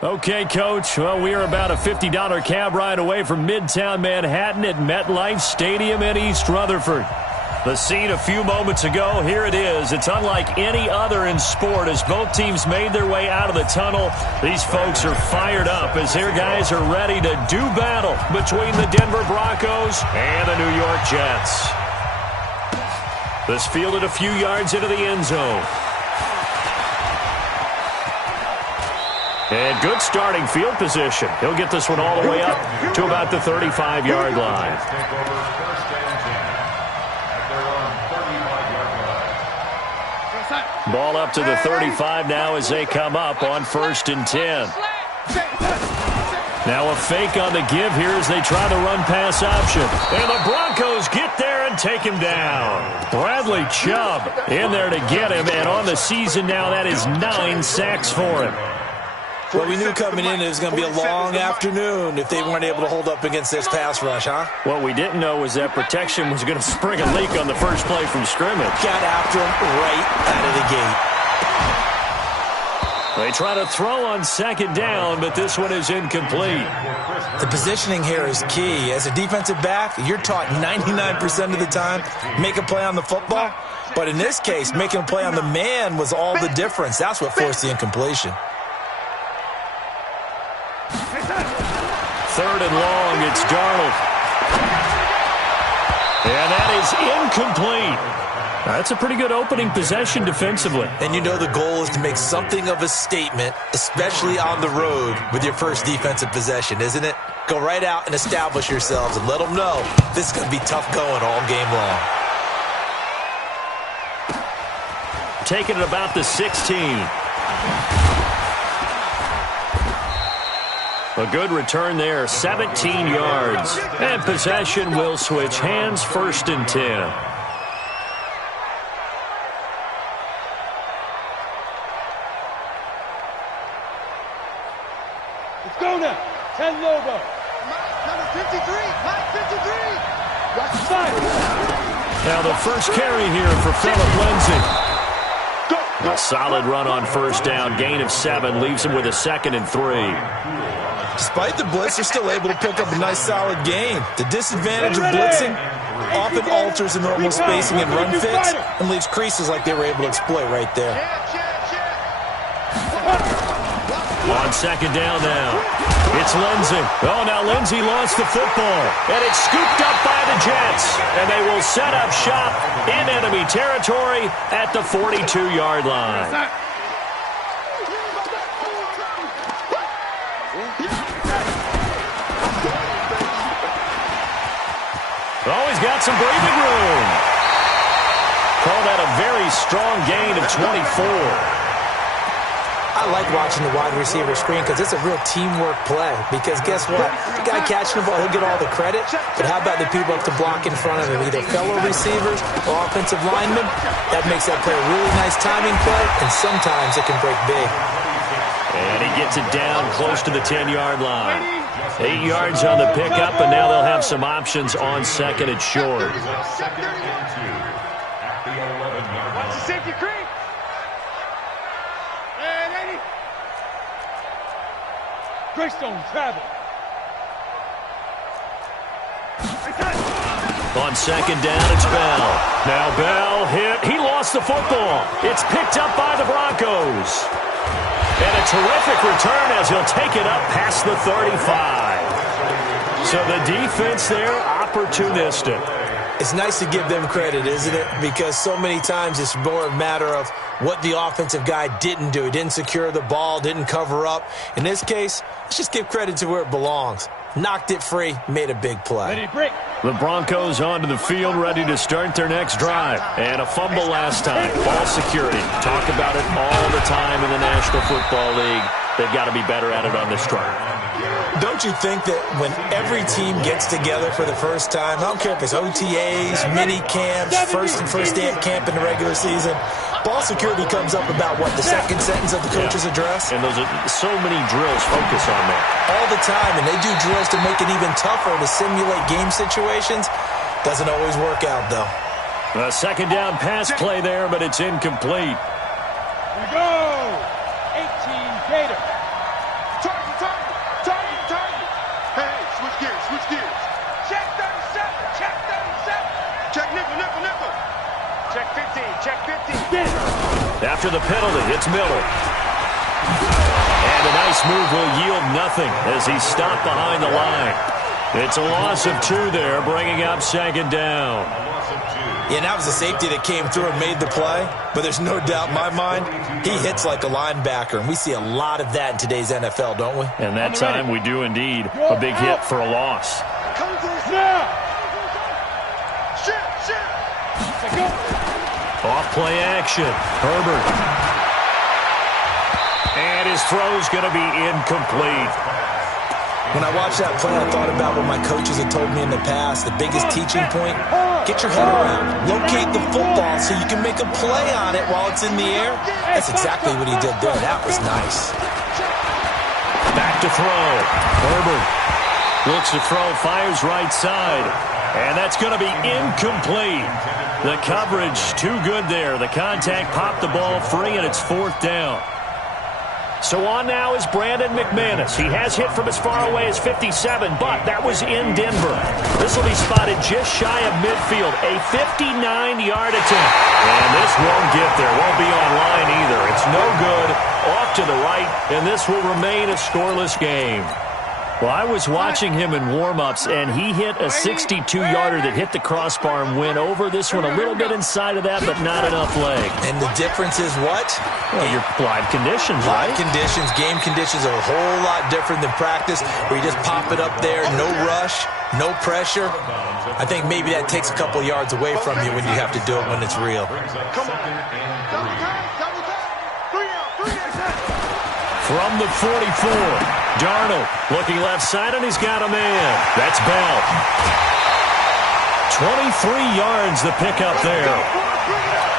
Okay, Coach. Well, we are about a $50 cab ride away from Midtown Manhattan at MetLife Stadium in East Rutherford. The scene a few moments ago, here it is. It's unlike any other in sport as both teams made their way out of the tunnel. These folks are fired up as their guys are ready to do battle between the Denver Broncos and the New York Jets. This fielded a few yards into the end zone. And good starting field position. He'll get this one all the way up to about the 35-yard line. Ball up to the 35 now as they come up on 1st and 10. Now a fake on the give here as they try the run-pass option. And the Broncos get there and take him down. Bradley Chubb in there to get him, and on the season now that is 9 sacks for him. Well, we knew coming in it was going to be a long afternoon if they weren't able to hold up against this pass rush, huh? What we didn't know was that protection was going to spring a leak on the first play from scrimmage. Got after him right out of the gate. They try to throw on 2nd down, but this one is incomplete. The positioning here is key. As a defensive back, you're taught 99% of the time, make a play on the football. But in this case, making a play on the man was all the difference. That's what forced the incompletion. 3rd and long, it's Darnold. And that is incomplete. That's a pretty good opening possession defensively. And you know the goal is to make something of a statement, especially on the road with your first defensive possession, isn't it? Go right out and establish yourselves and let them know this is going to be tough going all game long. Taking it about the 16. A good return there, 17 yards. And possession will switch hands, 1st and 10. Let's go now. 10 Lobo. Number 53. Mike 53. Watch the side. Now the first carry here for Phillip Lindsay. A solid run on 1st down. Gain of 7 leaves him with a 2nd and 3. Despite the blitz, they're still able to pick up a nice, solid gain. The disadvantage of blitzing often alters the normal spacing and run fits and leaves creases like they were able to exploit right there. On 2nd down now, it's Lindsay. Oh, now Lindsay lost the football, and it's scooped up by the Jets. And they will set up shop in enemy territory at the 42-yard line. Oh, he's got some breathing room. Call that a very strong gain of 24. I like watching the wide receiver screen because it's a real teamwork play. Because guess what? The guy catching the ball, he'll get all the credit. But how about the people up to block in front of him, either fellow receivers or offensive linemen? That makes that play a really nice timing play, and sometimes it can break big. And he gets it down close to the 10-yard line. 8 yards on the pickup, and now they'll have some options on 2nd and short. Watch the safety creep. And 80. Greystone travel. On 2nd down, it's Bell. Now Bell hit. He lost the football. It's picked up by the Broncos. And a terrific return as he'll take it up past the 35. So the defense there, opportunistic. It's nice to give them credit, isn't it? Because so many times it's more a matter of what the offensive guy didn't do. He didn't secure the ball, didn't cover up. In this case, let's just give credit to where it belongs. Knocked it free, made a big play. The Broncos onto the field, ready to start their next drive. And a fumble last time. Ball security. Talk about it all the time in the National Football League. They've got to be better at it on this drive. Don't you think that when every team gets together for the first time, I don't care if it's OTAs, mini camps, first day at camp in the regular season, ball security comes up about, what, the second sentence of the coach's address? And those are so many drills focus on that. All the time, and they do drills to make it even tougher to simulate game situations. Doesn't always work out, though. A 2nd down pass play there, but it's incomplete. Here we go. 18 Gator. Check 50. Check 50. After the penalty, it's Miller. And a nice move will yield nothing as he's stopped behind the line. It's a loss of 2 there, bringing up second down. Yeah, and that was a safety that came through and made the play. But there's no doubt in my mind, he hits like a linebacker. And we see a lot of that in today's NFL, don't we? And that time we do indeed. A big hit for a loss. Come for us now. Shit. Off play action. Herbert. And his throw's going to be incomplete. When I watched that play, I thought about what my coaches had told me in the past. The biggest teaching point, get your head around. Locate the football so you can make a play on it while it's in the air. That's exactly what he did there. That was nice. Back to throw. Herbert looks to throw, fires right side. And that's going to be incomplete. The coverage too good there. The contact popped the ball free, and it's 4th down. So on now is Brandon McManus. He has hit from as far away as 57, but that was in Denver. This will be spotted just shy of midfield. A 59-yard attempt. And this won't get there. Won't be on line either. It's no good. Off to the right, and this will remain a scoreless game. Well, I was watching him in warm-ups, and he hit a 62-yarder that hit the crossbar and went over. This one a little bit inside of that, but not enough leg. And the difference is what? Well, your live conditions, right? Live conditions, game conditions are a whole lot different than practice, where you just pop it up there, no rush, no pressure. I think maybe that takes a couple yards away from you when you have to do it when it's real. Come on. Double time. 3 out. From the 44, Darnold looking left side, and he's got a man. That's Bell. 23 yards the pickup there.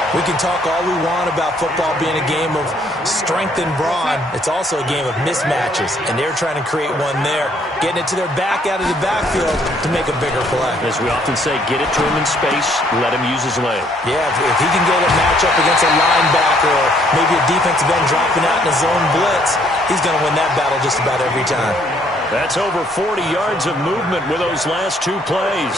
We can talk all we want about football being a game of strength and brawn. It's also a game of mismatches, and they're trying to create one there, getting it to their back out of the backfield to make a bigger play. As we often say, get it to him in space, let him use his leg. Yeah, if he can get a matchup against a linebacker or maybe a defensive end dropping out in a zone blitz, he's going to win that battle just about every time. That's over 40 yards of movement with those last 2 plays.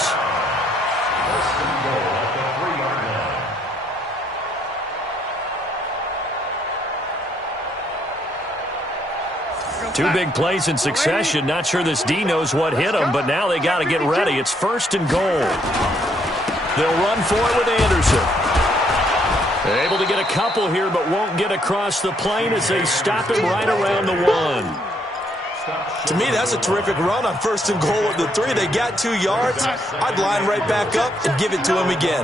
Two big plays in succession. Not sure this D knows what hit him, but now they got to get ready. It's 1st and goal. They'll run for it with Anderson. They're able to get a couple here, but won't get across the plane as they stop him right around the 1. To me, that's a terrific run on 1st and goal with the 3. They got 2 yards. I'd line right back up and give it to him again.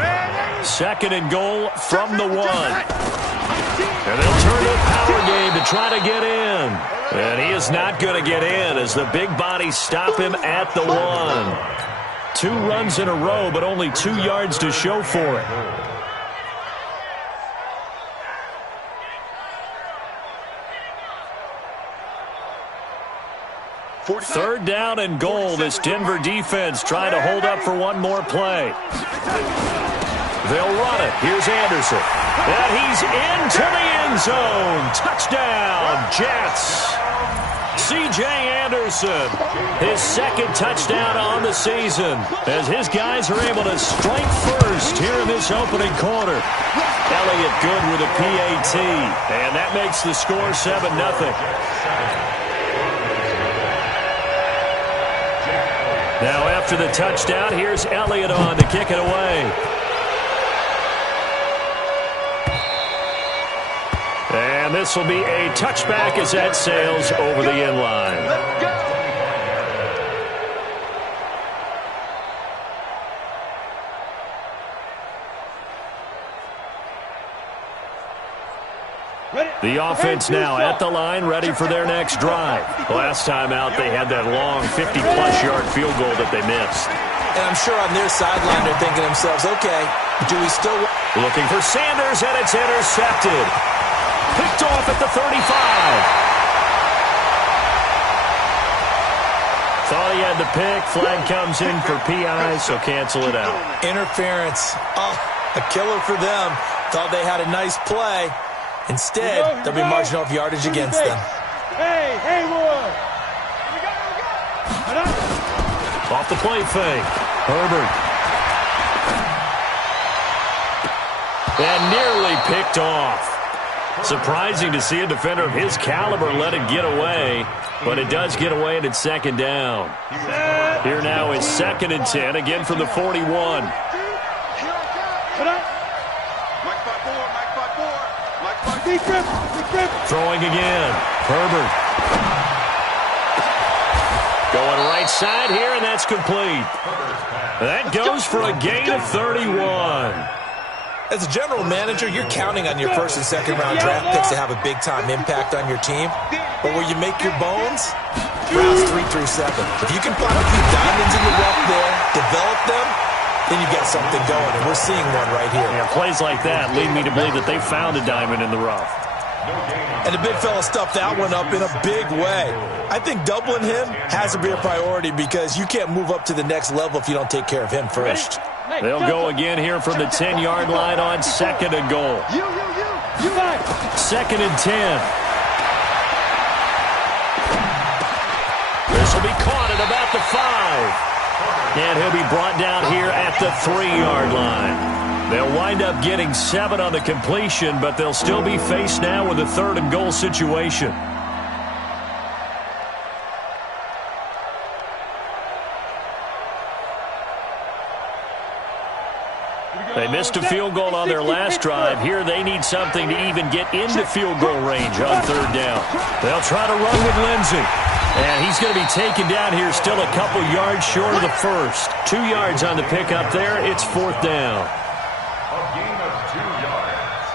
2nd and goal from the 1. And they'll turn to a power game to try to get in. And he is not going to get in as the big bodies stop him at the 1. 2 runs in a row, but only 2 yards to show for it. Third down and goal. This Denver defense trying to hold up for one more play. They'll run it. Here's Anderson. And he's into the end zone. Touchdown, Jets. C.J. Anderson, his 2nd touchdown on the season as his guys are able to strike first here in this opening quarter. Elliott good with a PAT, and that makes the score 7-0. Now after the touchdown, here's Elliott on to kick it away. And this will be a touchback as that sails over the end line. The offense now at the line, ready for their next drive. Last time out, they had that long 50-plus yard field goal that they missed. And I'm sure on their sideline they're thinking to themselves, okay, do we still... Looking for Sanders, and it's intercepted. Picked off at the 35. Thought he had the pick. Flag comes in for PI, so cancel it out. Interference. Oh, a killer for them. Thought they had a nice play. Instead, there'll be marginal yardage against them. Hey, Haywood! Off the play fake. Herbert. And nearly picked off. Surprising to see a defender of his caliber let it get away, but it does get away and it's second down. Here now is 2nd and 10, again from the 41. Throwing again. Herbert. Going right side here, and that's complete. That goes for a gain of 31. As a general manager, you're counting on your first and second round draft picks to have a big-time impact on your team. But where you make your bones, rounds 3 through 7. If you can find a few diamonds in the rough there, develop them, then you got something going, and we're seeing one right here. Yeah, plays like that lead me to believe that they found a diamond in the rough. And the big fella stuffed that one up in a big way. I think doubling him has to be a priority because you can't move up to the next level if you don't take care of him first. They'll go again here from the 10-yard line on 2nd and goal. 2nd and 10. This will be caught at about the 5. And he'll be brought down here at the 3-yard line. They'll wind up getting 7 on the completion, but they'll still be faced now with a 3rd and goal situation. They missed a field goal on their last drive. Here they need something to even get into field goal range on 3rd down. They'll try to run with Lindsey. And he's going to be taken down here still a couple yards short of the first. 2 yards on the pickup there. It's 4th down. A gain of 2 yards.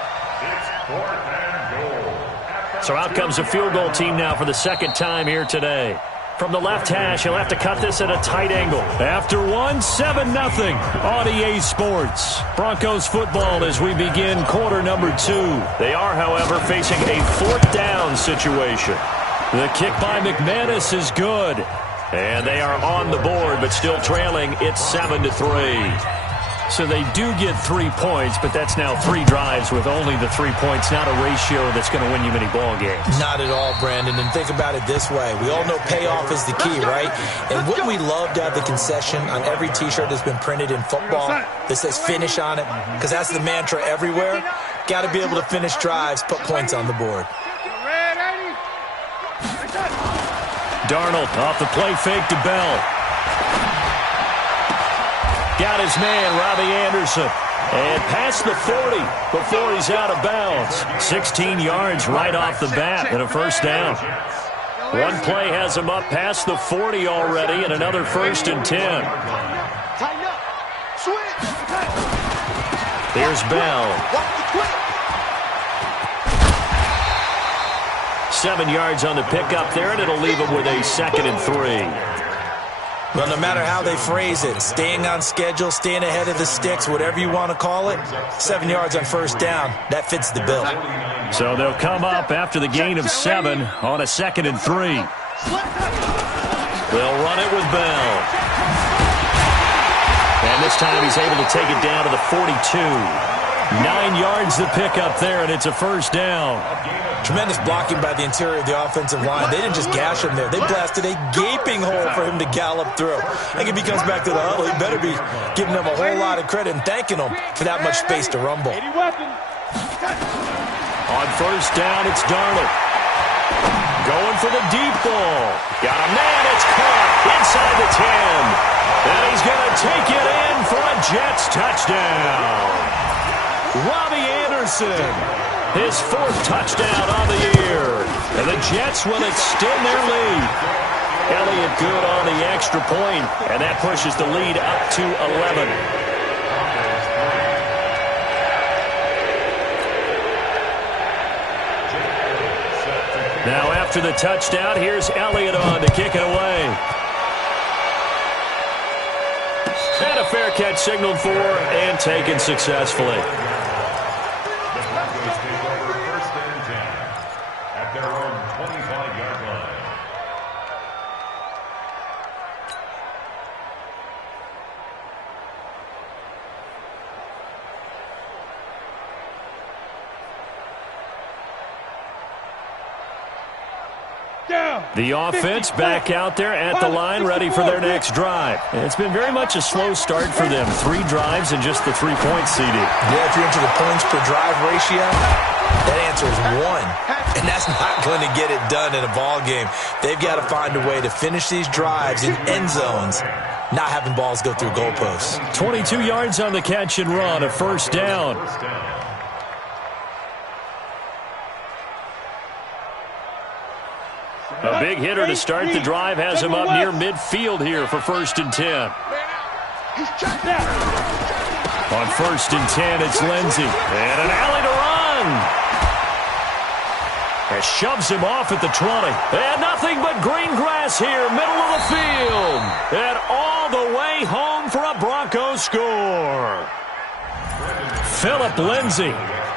It's 4th and goal. So out comes the field goal team now for the second time here today. From the left hash, he'll have to cut this at a tight angle. After one, 7-0 on EA Sports. Broncos football as we begin quarter number 2. They are, however, facing a 4th down situation. The kick by McManus is good. And they are on the board, but still trailing. It's 7-3. So they do get 3 points, but that's now 3 drives with only the 3 points, not a ratio that's going to win you many ball games. Not at all, Brandon. And think about it this way. We all know payoff is the key, right? And wouldn't we love to have the concession on every T-shirt that's been printed in football that says finish on it? Because that's the mantra everywhere. Got to be able to finish drives, put points on the board. Darnold off the play fake to Bell. Got his man, Robbie Anderson. And past the 40 before he's out of bounds. 16 yards right off the bat and a 1st down. One play has him up past the 40 already and another 1st and 10. Here's Bell. 7 yards on the pickup there, and it'll leave him with a 2nd and 3. Well, no matter how they phrase it, staying on schedule, staying ahead of the sticks, whatever you want to call it, 7 yards on 1st down, that fits the bill. So they'll come up after the gain of 7 on a 2nd and 3. They'll run it with Bell. And this time he's able to take it down to the 42. 9 yards to pick up there, and it's a 1st down. Tremendous blocking by the interior of the offensive line. They didn't just gash him there. They blasted a gaping hole for him to gallop through. I think if he comes back to the huddle, he better be giving them a whole lot of credit and thanking them for that much space to rumble. On 1st down, it's Darnold. Going for the deep ball. Got a man, it's caught inside the 10. And he's going to take it in for a Jets touchdown. Robbie Anderson, his 4th touchdown on the year. And the Jets will extend their lead. Elliott good on the extra point, and that pushes the lead up to 11. Now after the touchdown, here's Elliott on to kick it away. And a fair catch signaled for and taken successfully. Their own 25-yard line. The offense back out there at the line, ready for their next drive. It's been very much a slow start for them. 3 drives and just the 3 points, CD. Yeah, if you're into the points per drive ratio, that answer is 1. And that's not going to get it done in a ball game. They've got to find a way to finish these drives in end zones, not having balls go through goalposts. 22 yards on the catch and run, a first down. A big hitter to start the drive has him up near midfield here for 1st and 10. On 1st and 10, it's Lindsey. And an alley to run. It shoves him off at the 20. And nothing but green grass here, middle of the field. And all the way home for a Broncos score. Phillip Lindsey,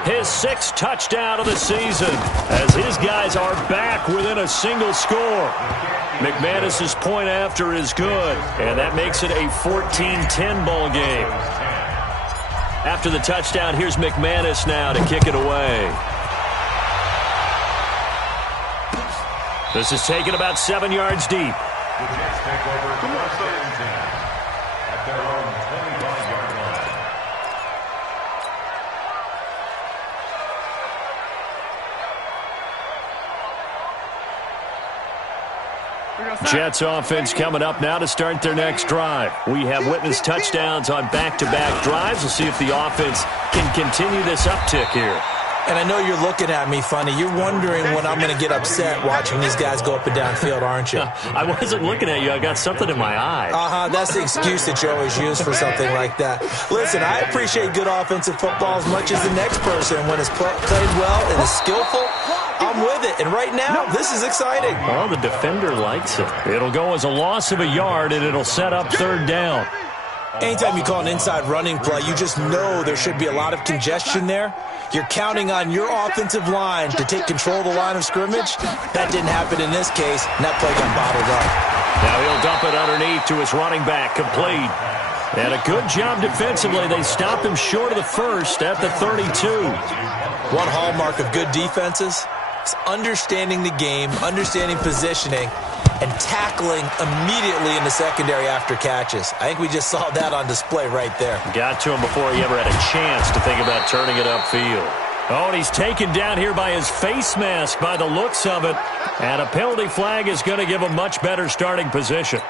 his 6th touchdown of the season, as his guys are back within a single score. McManus's point after is good, and that makes it a 14-10 ball game. After the touchdown, here's McManus now to kick it away. This is taken about 7 yards deep. The Jets take over 1st and 10 at their own 25-yard line. Jets offense coming up now to start their next drive. We have witnessed touchdowns on back-to-back drives. We'll see if the offense can continue this uptick here. And I know you're looking at me funny. You're wondering when I'm going to get upset watching these guys go up and down field, aren't you? I wasn't looking at you. I got something in my eye. That's the excuse that you always use for something like that. Listen, I appreciate good offensive football as much as the next person. When it's played well and is skillful, I'm with it. And right now, this is exciting. Well, the defender likes it. It'll go as a loss of a yard, and it'll set up 3rd down. Anytime you call an inside running play, you just know there should be a lot of congestion there. You're counting on your offensive line to take control of the line of scrimmage. That didn't happen in this case, and that play got bottled up. Now he'll dump it underneath to his running back, complete. And a good job defensively. They stop him short of the 1st at the 32. One hallmark of good defenses is understanding the game, understanding positioning, and tackling immediately in the secondary after catches. I think we just saw that on display right there. Got to him before he ever had a chance to think about turning it upfield. Oh, and he's taken down here by his face mask by the looks of it. And a penalty flag is going to give him much better starting position.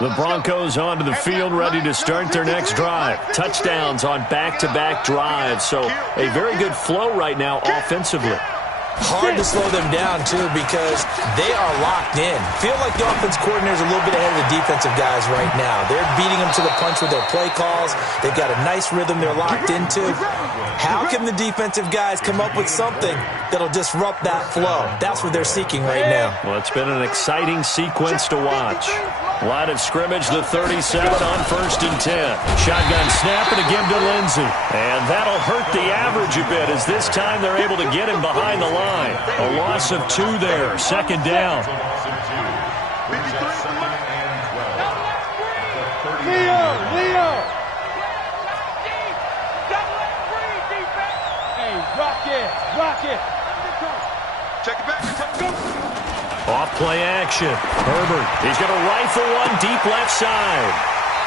The Broncos onto the field, ready to start their next drive. Touchdowns on back-to-back drives. So a very good flow right now offensively. Hard to slow them down, too, because they are locked in. Feel like the offense coordinator is a little bit ahead of the defensive guys right now. They're beating them to the punch with their play calls. They've got a nice rhythm they're locked into. How can the defensive guys come up with something that'll disrupt that flow? That's what they're seeking right now. Well, it's been an exciting sequence to watch. Line of scrimmage, the 37 on 1st and 10. Shotgun snap and again to Lindsey. And that'll hurt the average a bit as this time they're able to get him behind the line. A loss of 2 there. 2nd down. Leo! Hey, rock it. Check it back. Go. Off play action. Herbert, he's going to rifle one deep left side.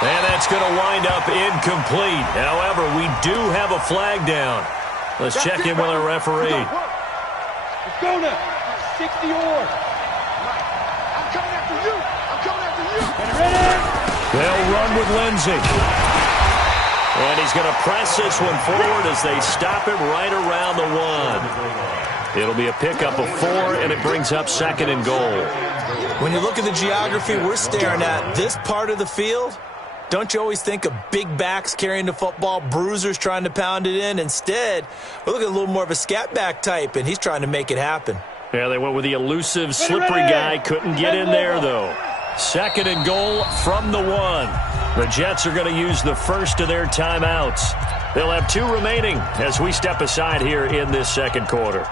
And that's going to wind up incomplete. However, we do have a flag down. Let's check in with our referee. Let's go now. 60 or. I'm coming after you. Ready? They'll run with Lindsey. And he's going to press this one forward as they stop him right around the 1. It'll be a pickup of 4, and it brings up 2nd and goal. When you look at the geography we're staring at, this part of the field, don't you always think of big backs carrying the football, bruisers trying to pound it in? Instead, we're looking at a little more of a scat back type, and he's trying to make it happen. Yeah, they went with the elusive, slippery guy. Couldn't get in there, though. 2nd and goal from the 1. The Jets are going to use the first of their timeouts. They'll have 2 remaining as we step aside here in this 2nd quarter.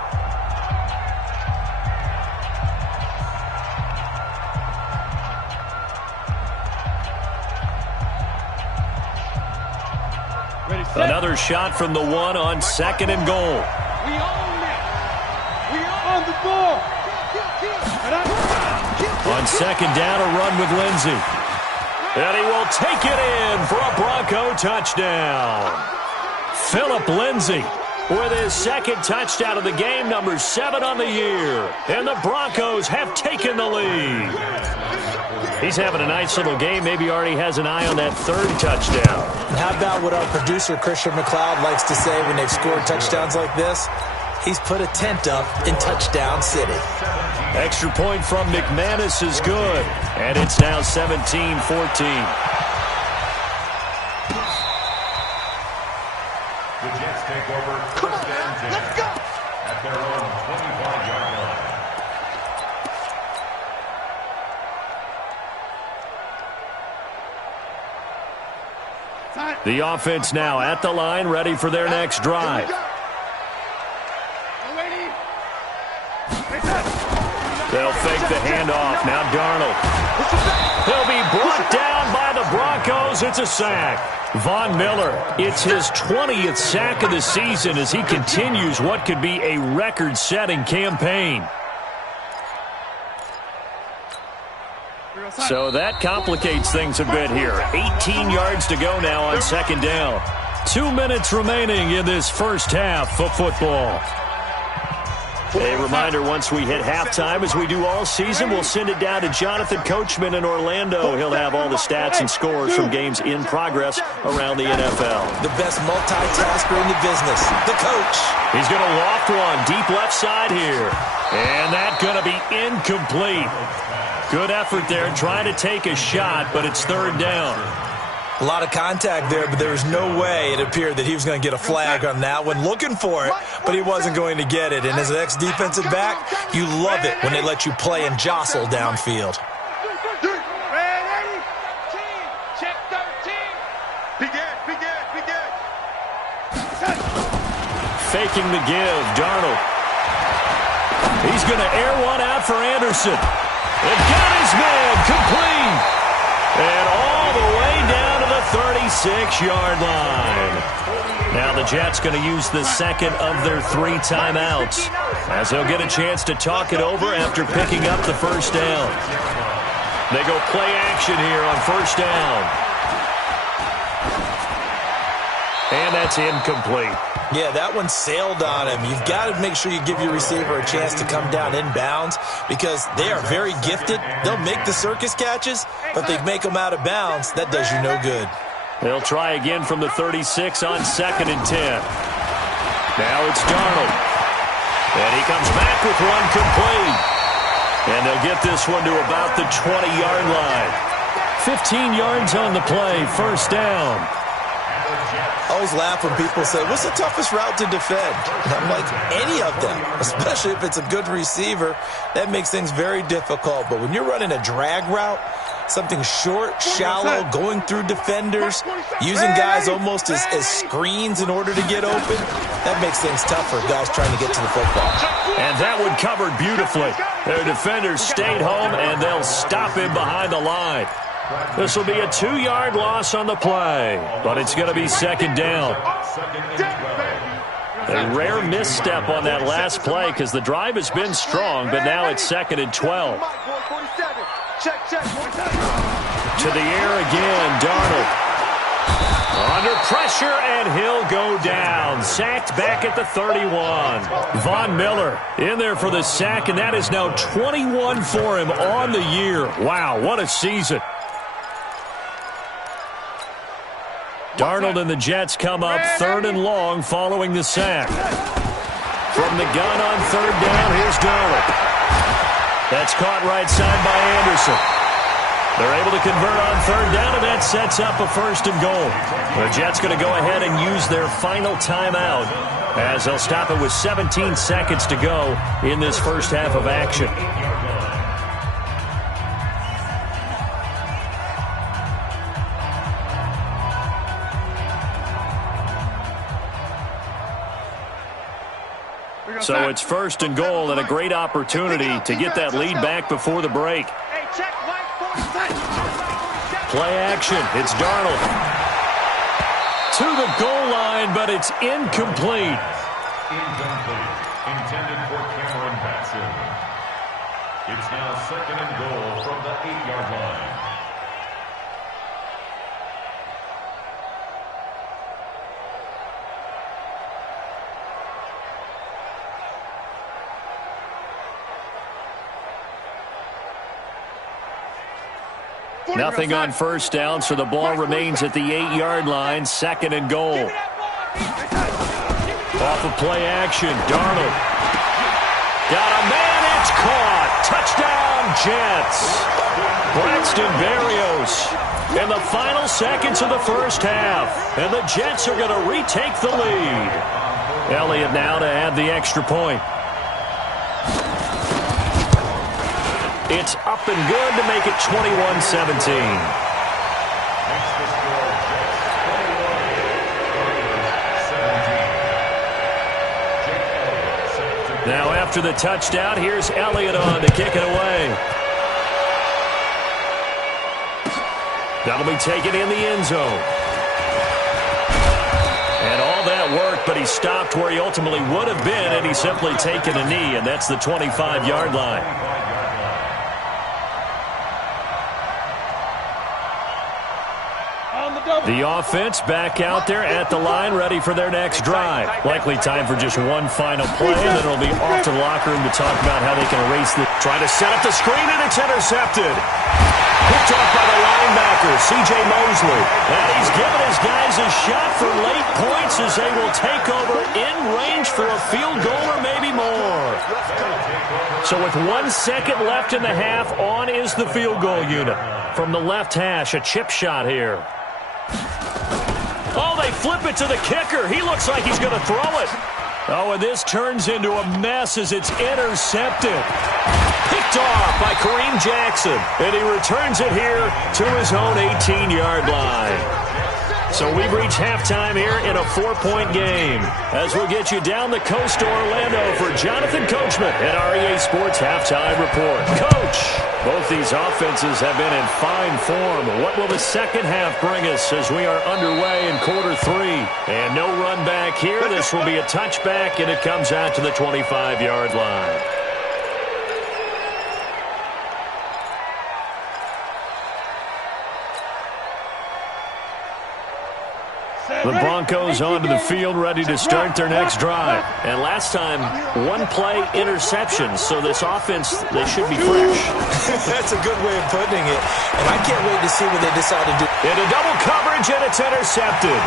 Another shot from the 1 on 2nd and goal. We own this. On the ball. On second down, a run with Lindsey. And he will take it in for a Bronco touchdown. Phillip Lindsay with his second touchdown of the game, number 7 on the year. And the Broncos have taken the lead. He's having a nice little game. Maybe already has an eye on that third touchdown. And how about what our producer, Christian McLeod, likes to say when they've scored touchdowns like this? He's put a tent up in Touchdown City. Extra point from McManus is good. And it's now 17-14. The Jets take over first and 10 at their own 25-yard line. The offense now at the line, ready for their next drive. They'll fake the handoff. Now Darnold. He'll be brought down by the Broncos. It's a sack. Von Miller, it's his 20th sack of the season as he continues what could be a record-setting campaign. So that complicates things a bit here. 18 yards to go now on second down. 2 minutes remaining in this first half of football. A reminder, once we hit halftime, as we do all season, we'll send it down to Jonathan Coachman in Orlando. He'll have all the stats and scores from games in progress around the NFL. The best multitasker in the business, the coach. He's going to loft one deep left side here. And that's going to be incomplete. Good effort there trying to take a shot, but it's third down. A lot of contact there, but there was no way it appeared that he was going to get a flag on that one. Looking for it, but he wasn't going to get it. And as an ex-defensive back, you love it when they let you play and jostle downfield. Faking the give, Darnold. He's going to air one out for Anderson. They've got his man complete. And all the way down to the 36-yard line. Now the Jets going to use the second of their 3 timeouts as they'll get a chance to talk it over after picking up the first down. They go play action here on first down. And that's incomplete. Yeah, that one sailed on him. You've got to make sure you give your receiver a chance to come down inbounds because they are very gifted. They'll make the circus catches, but they make them out of bounds. That does you no good. They'll try again from the 36 on second and 10. Now it's Darnold. And he comes back with one complete. And they'll get this one to about the 20-yard line. 15 yards on the play, first down. I always laugh when people say, what's the toughest route to defend? And I'm like, any of them, especially if it's a good receiver. That makes things very difficult. But when you're running a drag route, something short, shallow, going through defenders, using guys almost as screens in order to get open, that makes things tough for guys trying to get to the football. And that one covered beautifully. Their defenders stayed home, and they'll stop him behind the line. This will be a 2-yard loss on the play, but it's going to be second down. A rare misstep on that last play because the drive has been strong, but now it's second and 12. To the air again, Darnold. Under pressure, and he'll go down. Sacked back at the 31. Von Miller in there for the sack, and that is now 21 for him on the year. Wow, what a season. Darnold and the Jets come up third and long following the sack. From the gun on third down, here's Darnold. That's caught right side by Anderson. They're able to convert on third down, and that sets up a first and goal. The Jets going to go ahead and use their final timeout as they'll stop it with 17 seconds to go in this first half of action. So it's first and goal and a great opportunity to get that lead back before the break. Play action. It's Darnold. To the goal line, but it's incomplete. intended for Cameron Batson. It's now 2nd and goal from the 8-yard line. Nothing on first down, so the ball remains at the 8-yard line. 2nd and goal. Off of play action, Darnold. Got a man, it's caught. Touchdown, Jets. Braxton Berrios in the final seconds of the first half. And the Jets are going to retake the lead. Elliott now to add the extra point. It's up and good to make it 21-17. Now after the touchdown, here's Elliott on to kick it away. That'll be taken in the end zone. And all that work, but he stopped where he ultimately would have been, and he's simply taken a knee, and that's the 25-yard line. The offense back out there at the line, ready for their next drive. Likely time for just one final play, and then it'll be off to the locker room to talk about how they can erase the... Trying to set up the screen, and it's intercepted. Picked off by the linebacker, C.J. Mosley. And he's given his guys a shot for late points as they will take over in range for a field goal or maybe more. So with 1 second left in the half, on is the field goal unit. From the left hash, a chip shot here. Oh, they flip it to the kicker. He looks like he's going to throw it. Oh, and this turns into a mess as it's intercepted. Picked off by Kareem Jackson. And he returns it here to his own 18-yard line. So we've reached halftime here in a 4-point game. As we'll get you down the coast to Orlando for Jonathan Coachman at REA Sports Halftime Report. Coach, both these offenses have been in fine form. What will the second half bring us as we are underway in quarter 3? And no run back here. This will be a touchback, and it comes out to the 25-yard line. The Broncos onto the field, ready to start their next drive. And last time, one play interceptions, so this offense, they should be fresh. That's a good way of putting it. And I can't wait to see what they decide to do. Into double coverage, and it's intercepted.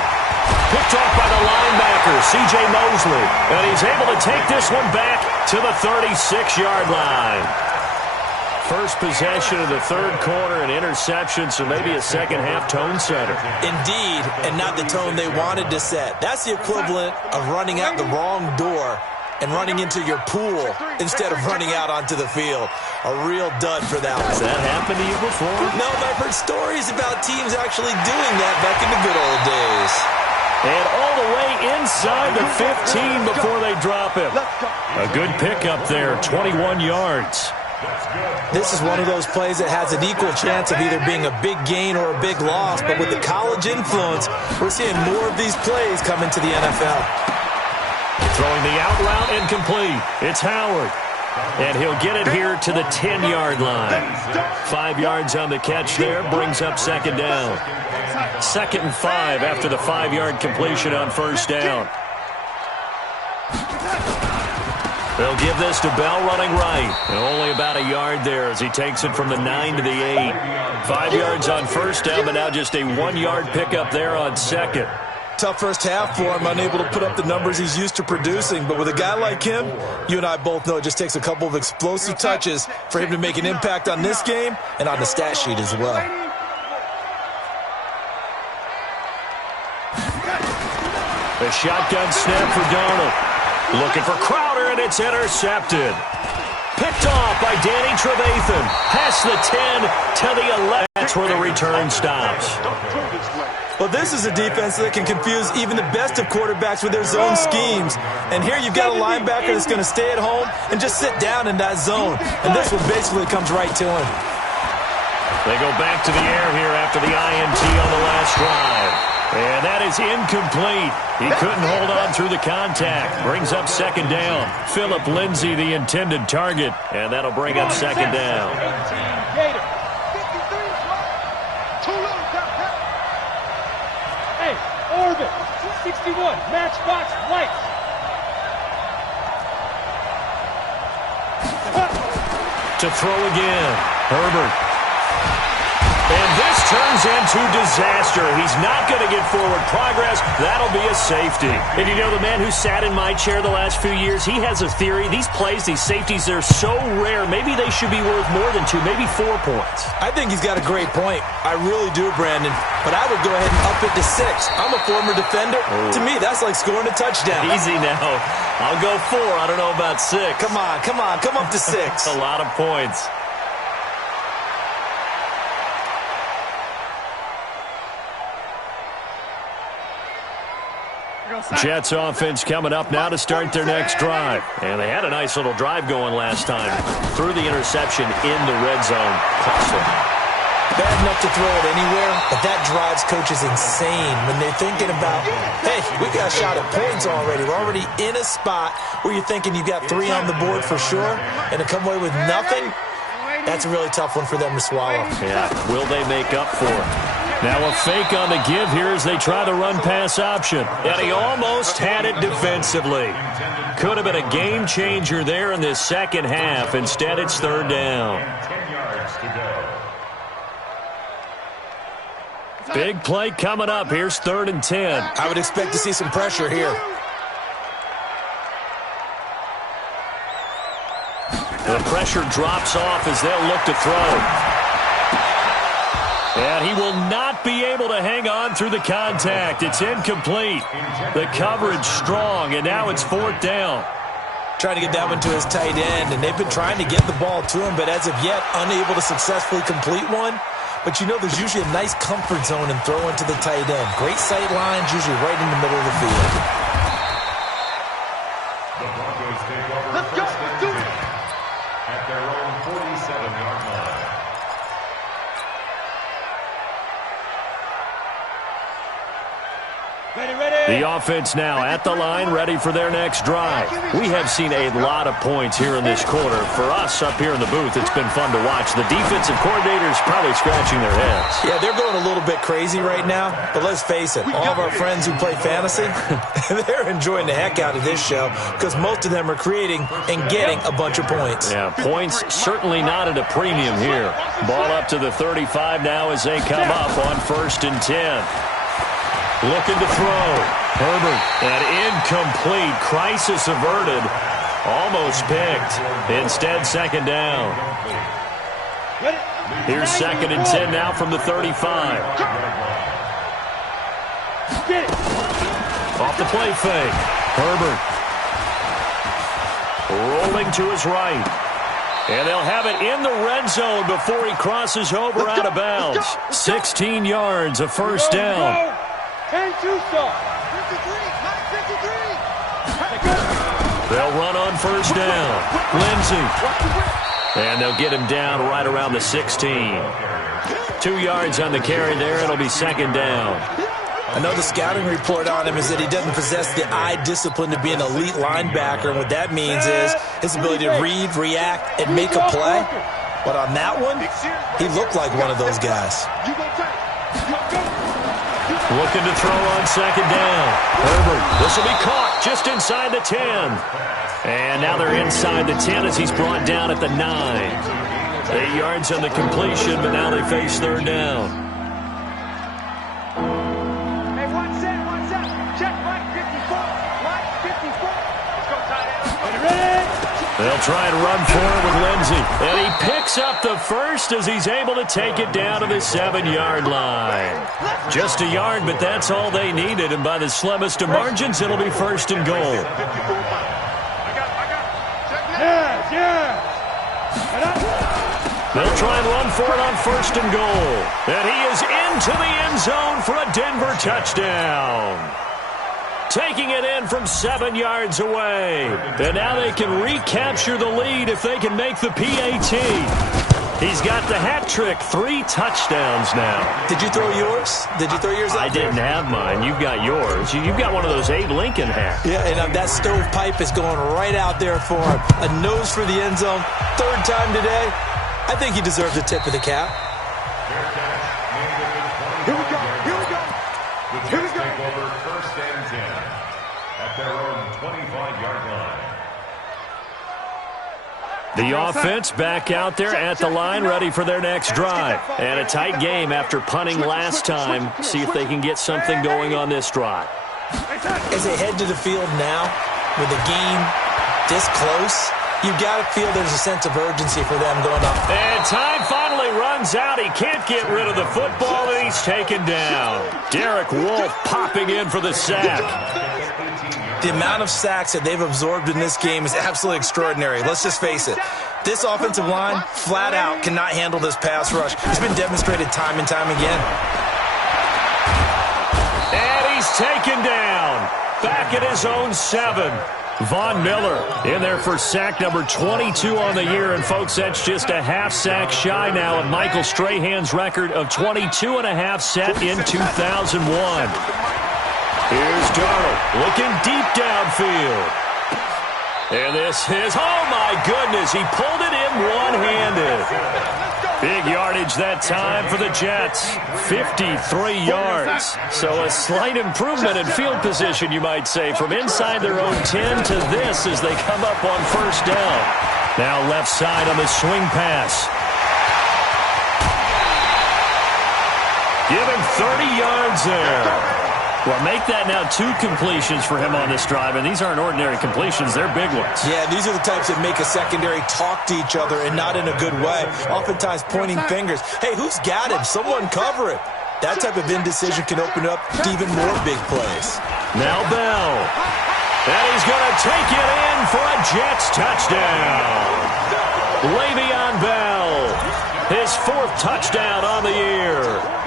Picked off by the linebacker, C.J. Mosley. And he's able to take this one back to the 36-yard line. First possession of the third quarter, an interception, so maybe a second-half tone setter. Indeed, and not the tone they wanted to set. That's the equivalent of running out the wrong door and running into your pool instead of running out onto the field. A real dud for that one. Has that happened to you before? No, but I've heard stories about teams actually doing that back in the good old days. And all the way inside the 15 before they drop him. A good pickup there, 21 yards. This is one of those plays that has an equal chance of either being a big gain or a big loss, but with the college influence, we're seeing more of these plays come into the NFL. Throwing the out route incomplete. It's Howard. And he'll get it here to the 10-yard line. 5 yards on the catch there, brings up second down. 2nd and 5 after the 5-yard completion on first down. They'll give this to Bell running right. And only about a yard there as he takes it from the 9 to the 8. 5 yards on first down, but now just a 1-yard pickup there on second. Tough first half for him, unable to put up the numbers he's used to producing. But with a guy like him, you and I both know it just takes a couple of explosive touches for him to make an impact on this game and on the stat sheet as well. The shotgun snap for Darnold. Looking for Crowder, and it's intercepted. Picked off by Danny Trevathan. Past the 10 to the 11. That's where the return stops. Well, this is a defense that can confuse even the best of quarterbacks with their zone schemes. And here you've got a linebacker that's going to stay at home and just sit down in that zone. And this one basically comes right to him. They go back to the air here after the INT on the last drive. And that is is incomplete. He couldn't hold on through the contact. Brings up second down. Philip Lindsay, the intended target, and that'll bring up second down. 18 Gator. 53. Hey, Orbit. 61. Matchbox Lights. To throw again. Herbert. And this turns into disaster. He's not going to get forward progress. That'll be a safety. And you know, the man who sat in my chair the last few years, he has a theory. These plays, these safeties, they're so rare. Maybe they should be worth more than 2, maybe 4 points. I think he's got a great point. I really do, Brandon. But I would go ahead and up it to 6. I'm a former defender. To me, that's like scoring a touchdown. Easy now. I'll go 4. I don't know about 6. Come on. Come up to 6. A lot of points. Jets offense coming up now to start their next drive. And they had a nice little drive going last time. Threw the interception in the red zone. Costly. Bad enough to throw it anywhere, but that drives coaches insane when they're thinking about, hey, we got a shot at points already. We're already in a spot where you're thinking you got 3 on the board for sure, and to come away with nothing, that's a really tough one for them to swallow. Yeah, will they make up for it? Now a fake on the give here as they try the run-pass option. And he almost had it defensively. Could have been a game changer there in this second half. Instead, it's third down. 10 yards to go. Big play coming up. Here's 3rd and 10. I would expect to see some pressure here. The pressure drops off as they'll look to throw. And he will not be able to hang on through the contact. It's incomplete. The coverage strong, and now it's 4th down. Trying to get that one to his tight end, and they've been trying to get the ball to him, but as of yet, unable to successfully complete one. But you know there's usually a nice comfort zone in throwing to the tight end. Great sight lines, usually right in the middle of the field. The Broncos take over first and 10 at their own 47-yard line. The offense now at the line, ready for their next drive. We have seen a lot of points here in this quarter. For us up here in the booth, it's been fun to watch. The defensive coordinators probably scratching their heads. Yeah, they're going a little bit crazy right now, but let's face it, all of our friends who play fantasy, they're enjoying the heck out of this show because most of them are creating and getting a bunch of points. Yeah, points certainly not at a premium here. Ball up to the 35 now as they come up on 1st and 10. Looking to throw. Herbert. And incomplete. Crisis averted. Almost picked. Instead, 2nd down. Here's 2nd and 10 now from the 35. Off the play fake. Herbert. Rolling to his right. And they'll have it in the red zone before he crosses over out of bounds. 16 yards, a 1st down. 10 Tucson. 53. They'll run on 1st down. Lindsay. And they'll get him down right around the 16. 2 yards on the carry there. It'll be 2nd down. I know the scouting report on him is that he doesn't possess the eye discipline to be an elite linebacker. And what that means is his ability to read, react, and make a play. But on that one, he looked like one of those guys. Looking to throw on 2nd down. Herbert. This will be caught just inside the 10. And now they're inside the 10 as he's brought down at the 9. 8 yards on the completion, but now they face 3rd down. Hey, one set. Check right 54. Right 54. Let's go, tight end. Ready? They'll try and run forward with Lindsay. And he picks up the 1st as he's able to take it down to the 7-yard line. Just a yard, but that's all they needed. And by the slimmest of margins, it'll be 1st and goal. Yeah. They'll try and run for it on 1st and goal. And he is into the end zone for a Denver touchdown. Taking it in from 7 yards away. And now they can recapture the lead if they can make the PAT. He's got the hat trick. 3 touchdowns now. Did you throw yours? Did you throw yours out I didn't have mine. You've got yours. You've got one of those Abe Lincoln hats. Yeah, and that stovepipe is going right out there for him. A nose for the end zone. 3rd time today. I think he deserves a tip of the cap. Here we go. Here we go. Here we go. Take over 1st and 10 at their own 25-yard line. The offense back out there at the line, ready for their next drive. And a tight game after punting last time. See if they can get something going on this drive. As they head to the field now, with the game this close, you've got to feel there's a sense of urgency for them going up. And time finally runs out. He can't get rid of the football, and he's taken down. Derek Wolfe popping in for the sack. The amount of sacks that they've absorbed in this game is absolutely extraordinary. Let's just face it. This offensive line, flat out, cannot handle this pass rush. It's been demonstrated time and time again. And he's taken down. Back at his own 7. Von Miller in there for sack number 22 on the year. And, folks, that's just a half sack shy now of Michael Strahan's record of 22.5 set in 2001. Here's Darnold looking deep downfield. And this is, oh my goodness, he pulled it in one-handed. Big yardage that time for the Jets, 53 yards. So a slight improvement in field position, you might say, from inside their own 10 to this as they come up on 1st down. Now left side on the swing pass. Give him 30 yards there. Well, make that now 2 completions for him on this drive, and these aren't ordinary completions. They're big ones. Yeah, these are the types that make a secondary talk to each other and not in a good way, oftentimes pointing fingers. Hey, who's got him? Someone cover it. That type of indecision can open up to even more big plays. Now Bell. And he's going to take it in for a Jets touchdown. Le'Veon Bell. His 4th touchdown on the year.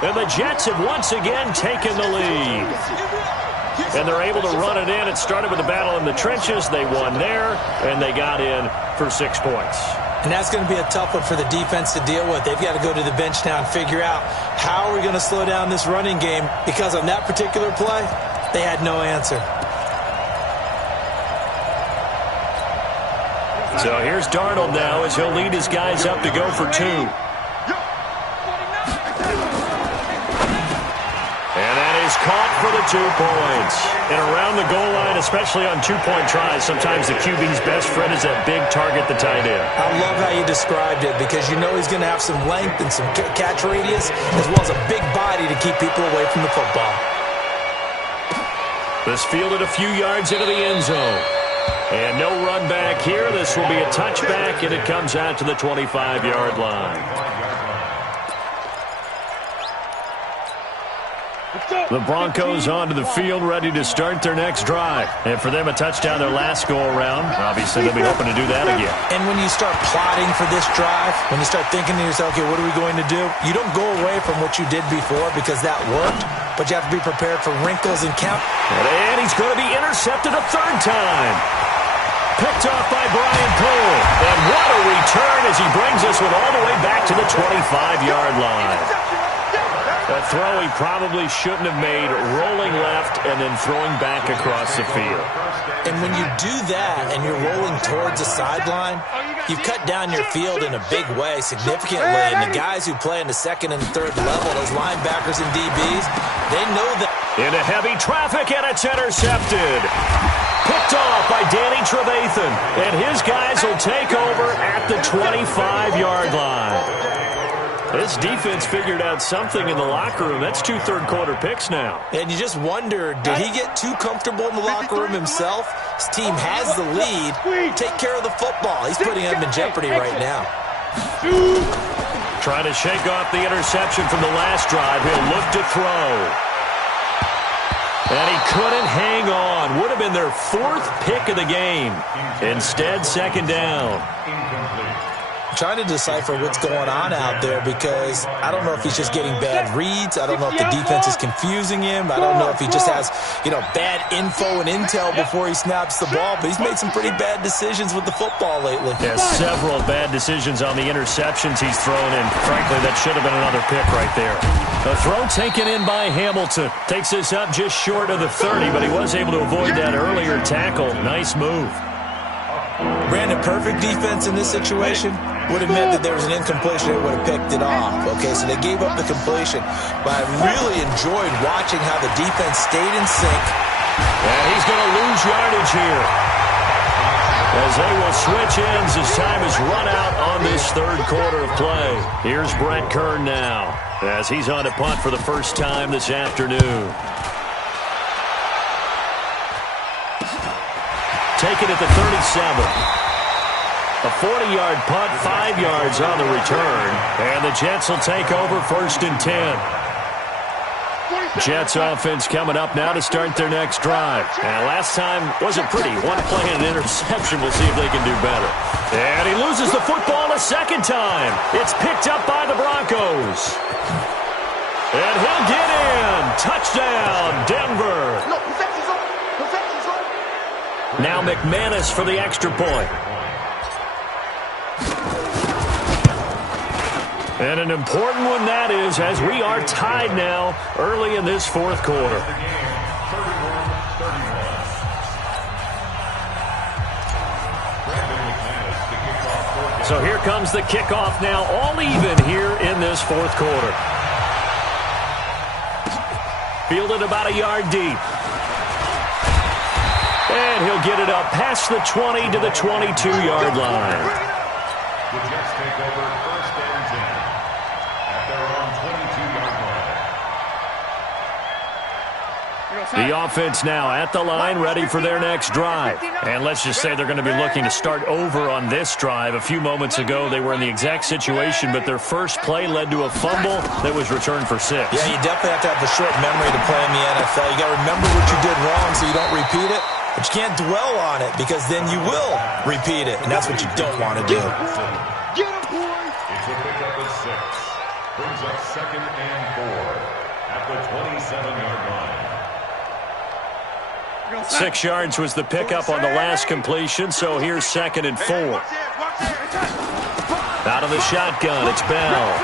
And the Jets have once again taken the lead. And they're able to run it in. It started with a battle in the trenches. They won there, and they got in for 6 points. And that's going to be a tough one for the defense to deal with. They've got to go to the bench now and figure out how are we going to slow down this running game, because on that particular play, they had no answer. So here's Darnold now as he'll lead his guys up to go for 2. Caught for the 2 points. And around the goal line, especially on 2-point tries, sometimes the QB's best friend is that big target, the tight end. I love how you described it, because you know he's going to have some length and some catch radius, as well as a big body to keep people away from the football. This fielded a few yards into the end zone. And no run back here. This will be a touchback, and it comes out to the 25-yard line. The Broncos onto the field, ready to start their next drive. And for them, a touchdown their last go-around. Obviously, they'll be hoping to do that again. And when you start plotting for this drive, when you start thinking to yourself, okay, what are we going to do? You don't go away from what you did before because that worked, but you have to be prepared for wrinkles and count. And he's going to be intercepted a 3rd time. Picked off by Brian Poole. And what a return as he brings us all the way back to the 25-yard line. A throw he probably shouldn't have made, rolling left and then throwing back across the field. And when you do that and you're rolling towards the sideline, you've cut down your field in a big way, significantly. And the guys who play in the 2nd and 3rd level, those linebackers and DBs, they know that. Into heavy traffic, and it's intercepted. Picked off by Danny Trevathan. And his guys will take over at the 25-yard line. This defense figured out something in the locker room. That's 2 third-quarter picks now. And you just wonder, did he get too comfortable in the locker room himself? His team has the lead. Take care of the football. He's putting him in jeopardy right now. Trying to shake off the interception from the last drive. He'll look to throw. And he couldn't hang on. Would have been their 4th pick of the game. Instead, 2nd down. trying to decipher what's going on out there because I don't know if he's just getting bad reads. I don't know if the defense is confusing him. I don't know if he just has, bad info and intel before he snaps the ball. But he's made some pretty bad decisions with the football lately. Yeah, several bad decisions on the interceptions he's thrown, and frankly, that should have been another pick right there. The throw taken in by Hamilton. Takes this up just short of the 30, but he was able to avoid that earlier tackle. Nice move. Brandon, perfect defense in this situation would have meant that there was an incompletion. They would have picked it off. Okay, so they gave up the completion. But I really enjoyed watching how the defense stayed in sync. And he's going to lose yardage here, as they will switch ends as time is run out on this third quarter of play. Here's Brent Kern now, as he's on to punt for the first time this afternoon. Taken at the 37. A 40-yard punt, 5 yards on the return. And the Jets will take over 1st and 10. Jets offense coming up now to start their next drive. And last time wasn't pretty. One play and an interception. We'll see if they can do better. And he loses the football a second time. It's picked up by the Broncos. And he'll get in. Touchdown, Denver. Now McManus for the extra point. And an important one that is, as we are tied now early in this fourth quarter. So here comes the kickoff now, all even here in this fourth quarter. Fielded about a yard deep. And he'll get it up past the 20 to the 22-yard line. The Jets take over 1st and 10 at their own 22-yard line. The offense now at the line, ready for their next drive. And let's just say they're going to be looking to start over on this drive. A few moments ago, they were in the exact situation, but their first play led to a fumble that was returned for 6. Yeah, you definitely have to have the short memory to play in the NFL. You got to remember what you did wrong so you don't repeat it. But you can't dwell on it because then you will repeat it, and that's what you don't want to do. It's a pickup of 6. Brings up 2nd and 4 at the 27-yard line. 6 yards was the pickup on the last completion, so here's 2nd and 4. Out of the shotgun, it's Bell.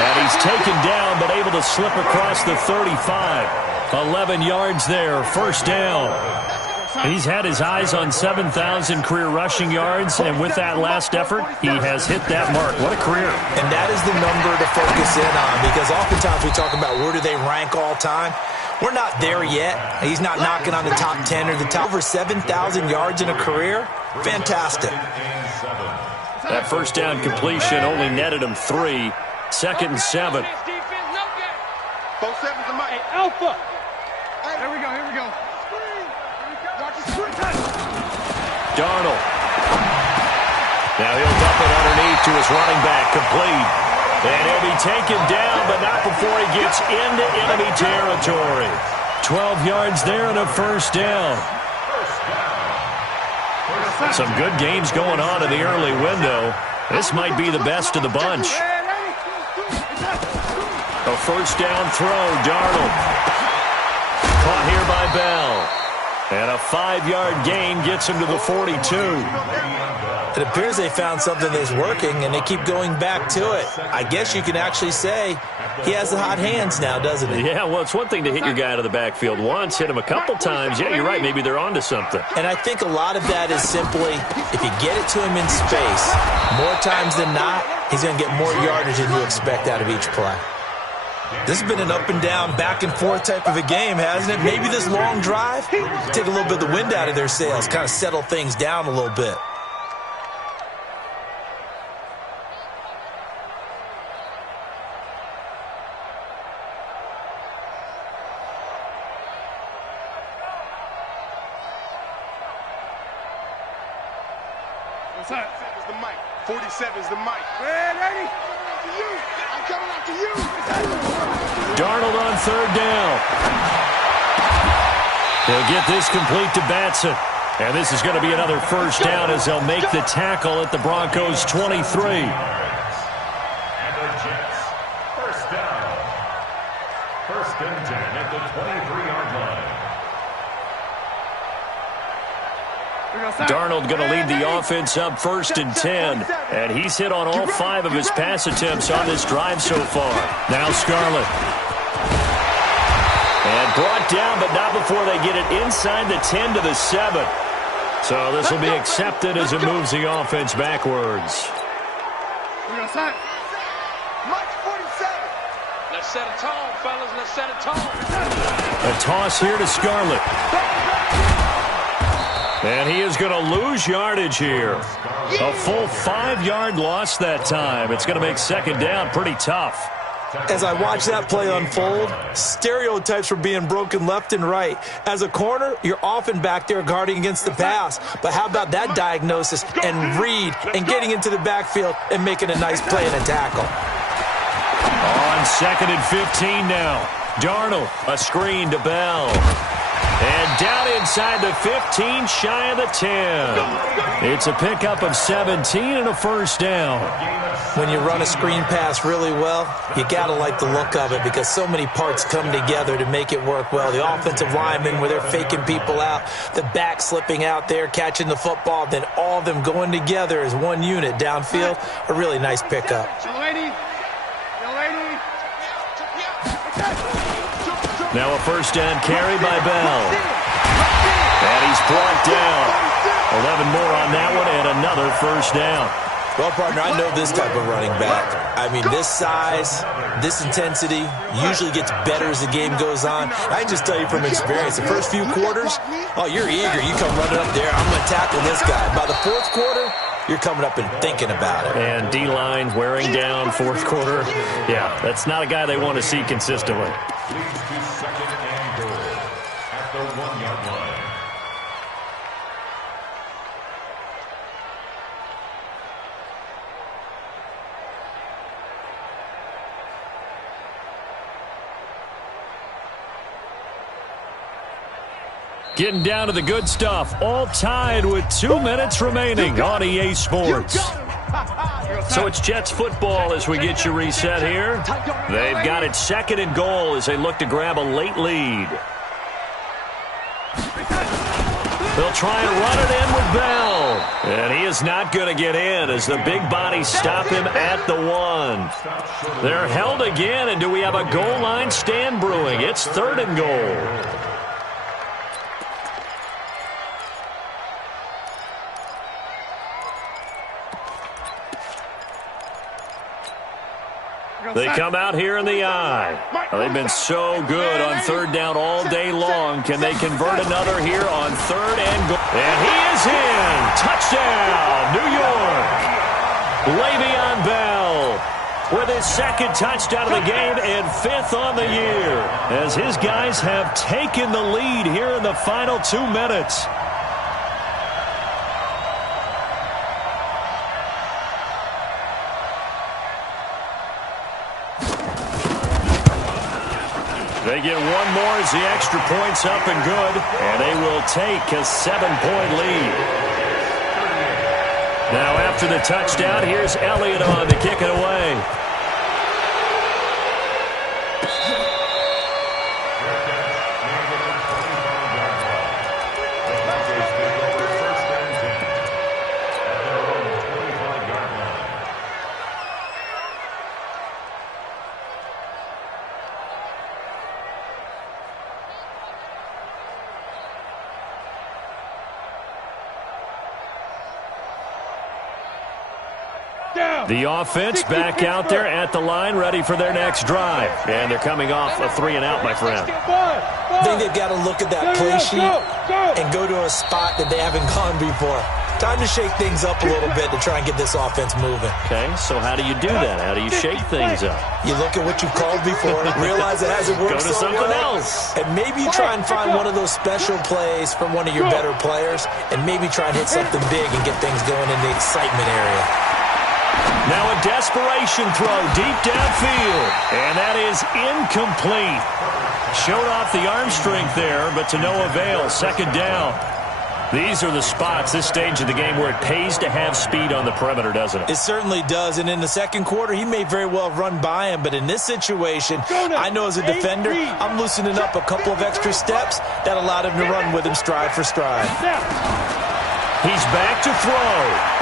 And he's taken down, but able to slip across the 35. 11 yards there, 1st down. He's had his eyes on 7,000 career rushing yards, and with that last effort, he has hit that mark. What a career. And that is the number to focus in on, because oftentimes we talk about where do they rank all time. We're not there yet. He's not knocking on the top 10 or the top. Over 7,000 yards in a career. Fantastic. That 1st down completion only netted him 3. 2nd and 7. Both sevens are Mike. Hey, Alpha. Here we go. Darnold. Now he'll dump it underneath to his running back, complete. And he'll be taken down, but not before he gets into enemy territory. 12 yards there and a 1st down. Some good games going on in the early window. This might be the best of the bunch. A 1st down throw, Darnold. Caught here by Bell. And a 5-yard gain gets him to the 42. It appears they found something that's working, and they keep going back to it. I guess you can actually say he has the hot hands now, doesn't he? Yeah, well, it's one thing to hit your guy out of the backfield once, hit him a couple times. Yeah, you're right. Maybe they're onto something. And I think a lot of that is simply if you get it to him in space, more times than not, he's going to get more yardage than you expect out of each play. This has been an up-and-down, back-and-forth type of a game, hasn't it? Maybe this long drive, take a little bit of the wind out of their sails, kind of settle things down a little bit. What's up? 47's the mic. 47's the mic. Ready? I'm coming after you. Darnold on 3rd down. He'll get this complete to Batson. And this is going to be another first down as they'll make the tackle at the Broncos' 23. And the Jets, first down. First and 10 at the 23-yard line. Darnold going to lead the offense up first and 10. And he's hit on all 5 of his pass attempts on this drive so far. Now Scarlett. And brought down, but not before they get it inside the 10 to the 7. So this will be accepted as it moves the offense backwards. Let's set a tone, fellas. Let's set a tone. A toss here to Scarlett. And he is going to lose yardage here. A full 5-yard loss that time. It's going to make second down pretty tough. As I watch that play unfold, stereotypes were being broken left and right. As a corner, you're often back there guarding against the pass. But how about that diagnosis and read and getting into the backfield and making a nice play and a tackle? On second and 15 now. Darnold, a screen to Bell. And down inside the 15, shy of the 10. It's a pickup of 17 and a first down. When you run a screen pass really well, you got to like the look of it because so many parts come together to make it work well. The offensive linemen where they're faking people out, the back slipping out there, catching the football, then all of them going together as one unit downfield. A really nice pickup. Now a first down carry by Bell. And he's brought down. 11 more on that one and another first down. Well, partner, I know this type of running back. I mean, this size, this intensity usually gets better as the game goes on. I can just tell you from experience, the first few quarters, oh, you're eager. You come running up there, I'm going to tackle this guy. By the fourth quarter, you're coming up and thinking about it. And D-line wearing down fourth quarter. Yeah, that's not a guy they want to see consistently. Leads to second and goal at the 1-yard line. Getting down to the good stuff. All tied with 2 minutes remaining on EA Sports. So it's Jets football as we get you reset here. They've got it second and goal as they look to grab a late lead. They'll try and run it in with Bell. And he is not going to get in as the big bodies stop him at the 1. They're held again, and do we have a goal line stand brewing? It's third and goal. They come out here in the eye. They've been so good on third down all day long. Can they convert another here on third and goal? And he is in. Touchdown, New York. Le'Veon Bell with his second touchdown of the game and 5th on the year as his guys have taken the lead here in the final 2 minutes. They get one more as the extra point's up and good, and they will take a 7-point lead. Now after the touchdown, here's Elliott on to kick it away. The offense back out there at the line, ready for their next drive. And they're coming off a 3-and-out, my friend. I think they've got to look at that play sheet and go to a spot that they haven't gone before. Time to shake things up a little bit to try and get this offense moving. Okay, so how do you do that? How do you shake things up? You look at what you called before, realize it hasn't worked Go to so something well, else. and maybe you try and find one of those special plays from one of your better players, and maybe try and hit something big and get things going in the excitement area. Now a desperation throw deep downfield, and that is incomplete. Showed off the arm strength there, but to no avail. Second down. These are the spots, this stage of the game, where it pays to have speed on the perimeter, doesn't it? It certainly does, and in the second quarter, he may very well run by him, but in this situation, I know as a defender, I'm loosening up a couple of extra steps that allowed him to run with him stride for stride. He's back to throw.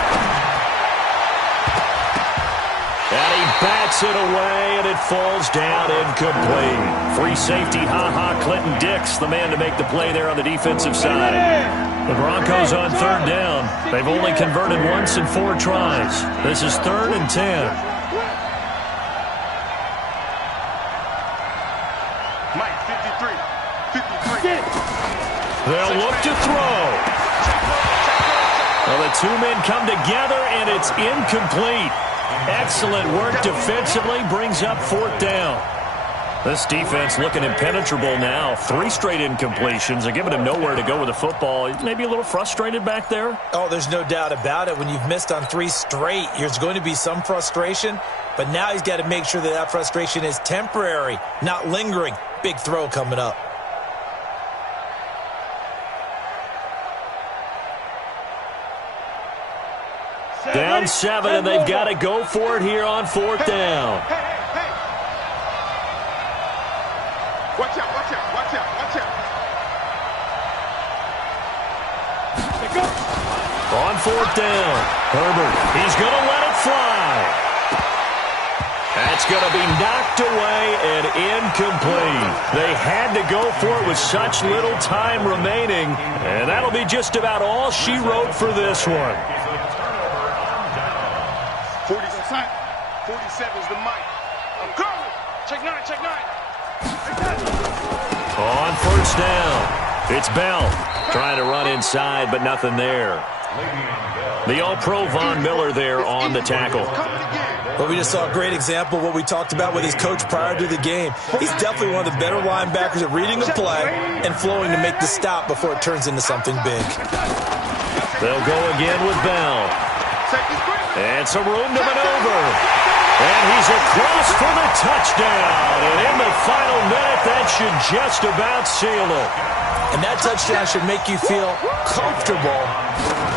And he bats it away, and it falls down incomplete. Free safety, Clinton Dix, the man to make the play there on the defensive side. The Broncos on third down. They've only converted once in 4 tries. This is 3rd and 10. Mike, 53. They'll look to throw. Well, the two men come together, and it's incomplete. Excellent work defensively, brings up 4th down. This defense looking impenetrable now. 3 straight incompletions are giving him nowhere to go with the football. Maybe a little frustrated back there. Oh, there's no doubt about it. When you've missed on 3 straight, there's going to be some frustration. But now he's got to make sure that that frustration is temporary, not lingering. Big throw coming up. Down 7, and they've got to go for it here on 4th down. Hey. Watch out. On 4th down, Herbert, he's going to let it fly. That's going to be knocked away and incomplete. They had to go for it with such little time remaining, and that'll be just about all she wrote for this one. 47's the mic. I'm coming. Check 9. On 1st down, it's Bell trying to run inside, but nothing there. The All-Pro Von Miller there on the tackle. Well, we just saw a great example of what we talked about with his coach prior to the game. He's definitely one of the better linebackers at reading a play and flowing to make the stop before it turns into something big. They'll go again with Bell. And some room to maneuver. And he's across for the touchdown. And in the final minute, that should just about seal it. And that touchdown should make you feel comfortable.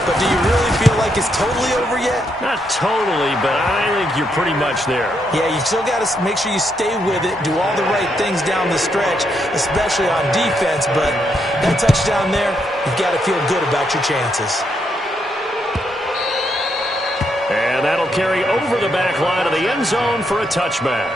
But do you really feel like it's totally over yet? Not totally, but I think you're pretty much there. Yeah, you still got to make sure you stay with it, do all the right things down the stretch, especially on defense. But that touchdown there, you've got to feel good about your chances. And that'll carry over the back line of the end zone for a touchback.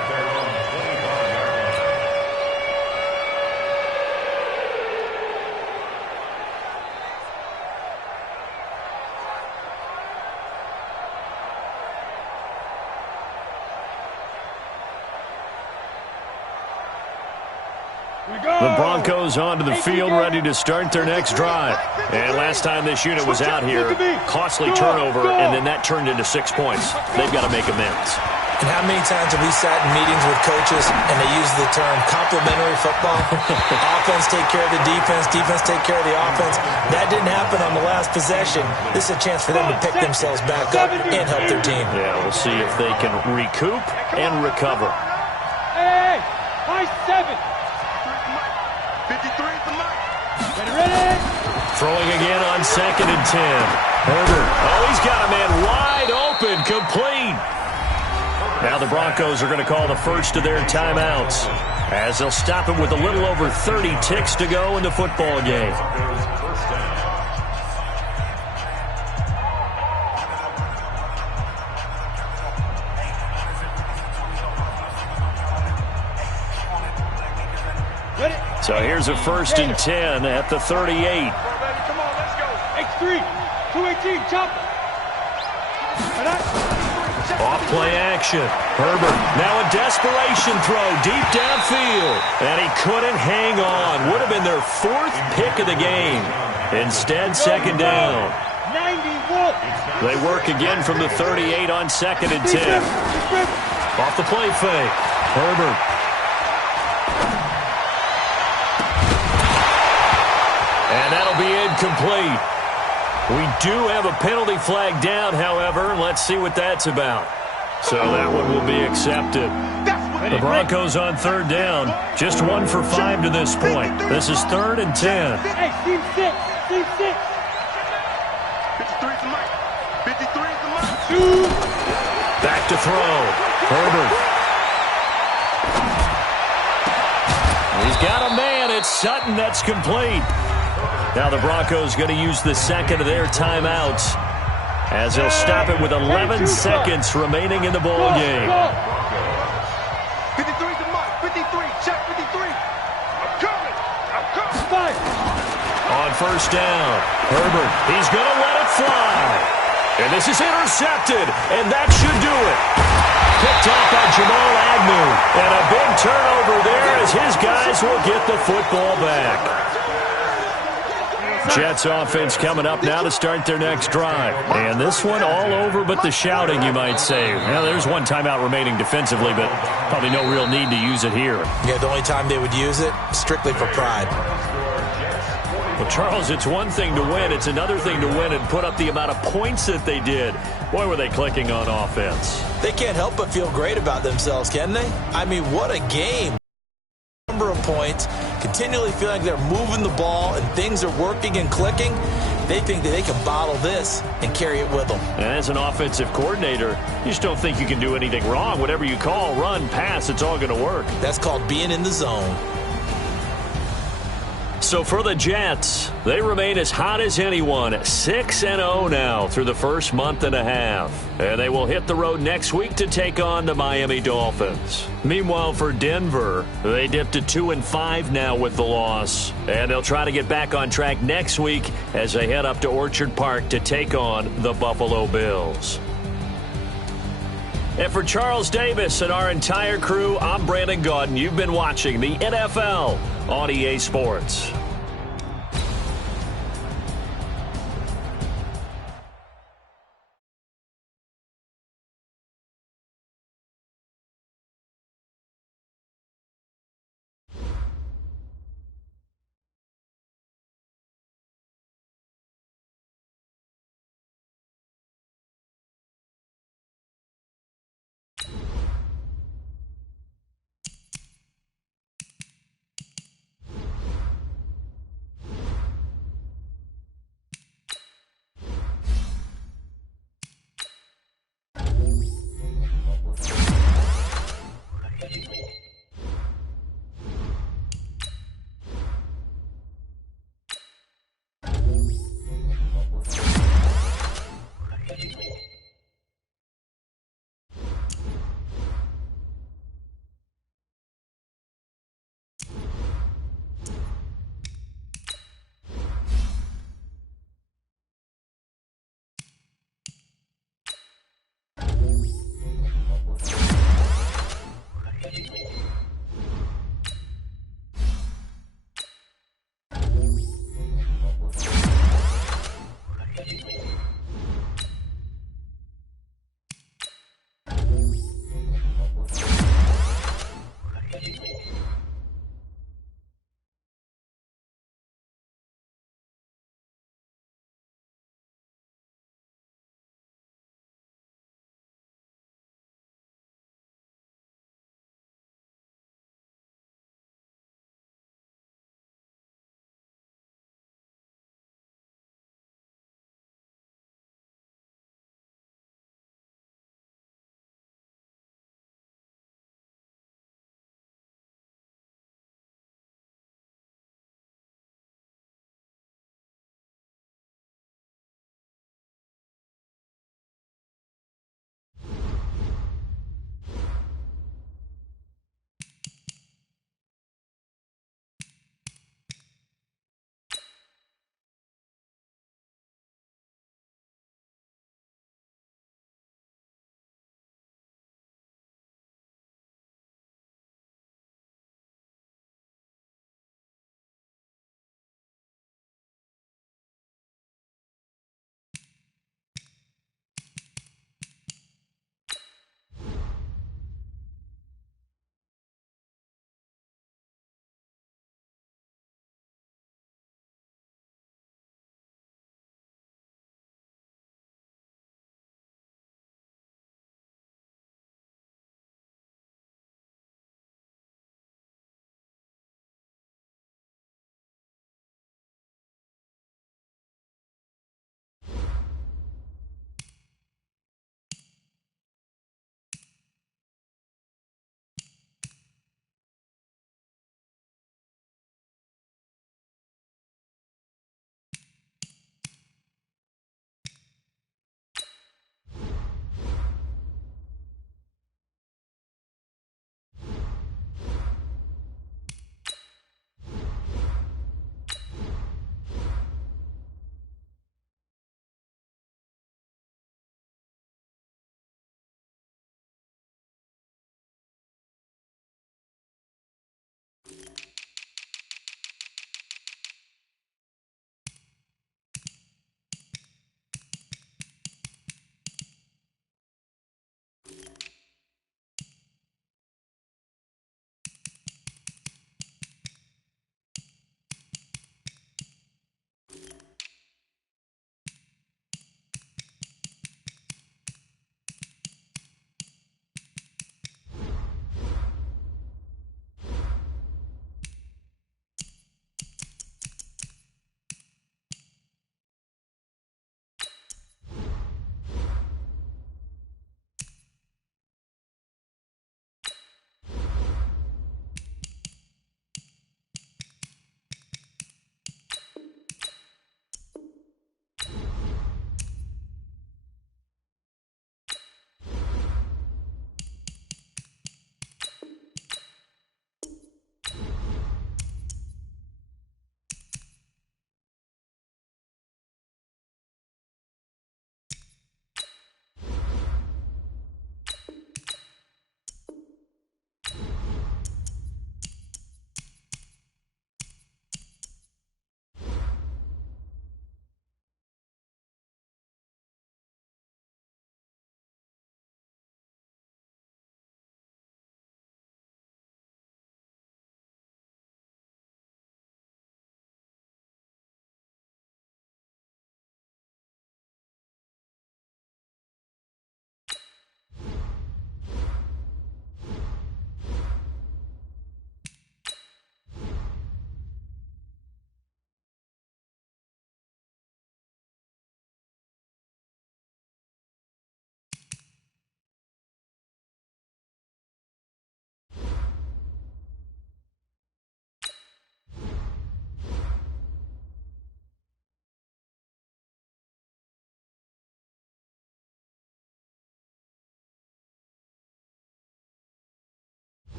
The Broncos onto the field, ready to start their next drive. And last time this unit was out here, costly turnover, and then that turned into 6 points. They've got to make amends. And how many times have we sat in meetings with coaches and they use the term complementary football? Offense take care of the defense, defense take care of the offense. That didn't happen on the last possession. This is a chance for them to pick themselves back up and help their team. Yeah, we'll see if they can recoup and recover. Hey, high 7. 53 is the mic. Ready? Throwing again on 2nd and 10. Herbert. Oh, he's got a man wide open, complete. Now the Broncos are going to call the first of their timeouts as they'll stop it with a little over 30 ticks to go in the football game. So here's a 1st and 10 at the 38. Come on, let's go. X3, 218, chop. Off play action. Herbert, now a desperation throw deep downfield. And he couldn't hang on. Would have been their 4th pick of the game. Instead, 2nd down. 91. They work again from the 38 on 2nd and 10. Off the play fake. Herbert. And that'll be incomplete. We do have a penalty flag down, however. Let's see what that's about. So that one will be accepted. The Broncos on 3rd down. Just 1 for 5 to this point. This is 3rd and 10. Hey, team 6. 53's the mic. 53's the mic. Back to throw. Herbert. He's got a man. It's Sutton. That's complete. Now the Broncos going to use the second of their timeouts as they'll stop it with 11 seconds remaining in the ball game. 53's the mic. 53. Check 53. I'm coming. On first down, Herbert. He's going to let it fly. And this is intercepted, and that should do it. Picked off by Jamal Agnew. And a big turnover there as his guys will get the football back. Jets offense coming up now to start their next drive. And this one all over but the shouting, you might say. Now, there's one timeout remaining defensively, but probably no real need to use it here. Yeah, the only time they would use it, strictly for pride. Well, Charles, it's one thing to win. It's another thing to win and put up the amount of points that they did. Boy, were they clicking on offense. They can't help but feel great about themselves, can they? I mean, what a game. Number of points, continually feeling like they're moving the ball and things are working and clicking. They think that they can bottle this and carry it with them. And as an offensive coordinator, you just don't think you can do anything wrong. Whatever you call, run, pass, it's all going to work. That's called being in the zone. So for the Jets, they remain as hot as anyone, 6-0 now through the first month and a half. And they will hit the road next week to take on the Miami Dolphins. Meanwhile, for Denver, they dipped to 2-5 now with the loss. And they'll try to get back on track next week as they head up to Orchard Park to take on the Buffalo Bills. And for Charles Davis and our entire crew, I'm Brandon Gaudin. You've been watching the NFL on EA Sports.